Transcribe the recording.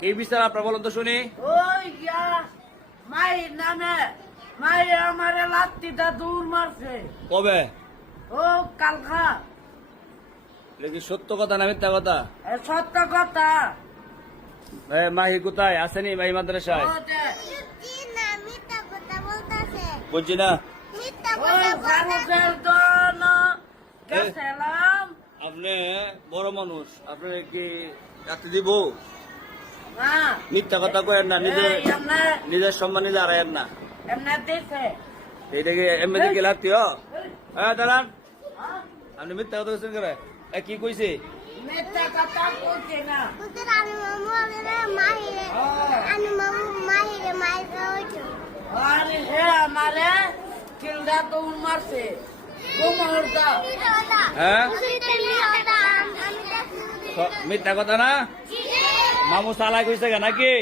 কি বিচার আপনার বলুন তো শুনি। ওই গিয়া মায়ের নামে মায়ে আমারে লাত্তিটা দূর মারছে। কবে? ও কালকা। এটা কি সত্য কথা না মিথ্যা কথা? সত্য কথা। মাহি কোথায় আসেনি? মাহি মাদ্রাসায় ও যে বুঝছি না। ওই ফারুকের জন্য গেছিলাম। আপনি বড় মানুষ, আপনি কি রাখতে দিব? না মিথ্যা কথা কয়েন না, নিজের সম্মান নিজে হারায়েন না। এমনি দিছে। এইটাকে এমনি কি লাগতেও? হ্যাঁ দাঁড়ান, আপনি মিথ্যা কথা বলছেন করে। কি কইছে? মিথ্যা কথা বলছে না। আরে হে আমারে কিলদা দৌড় মারছে। গোমরদা। হ্যাঁ মিথ্যা কথা না। মামু চালাক হয়েছে নাকি?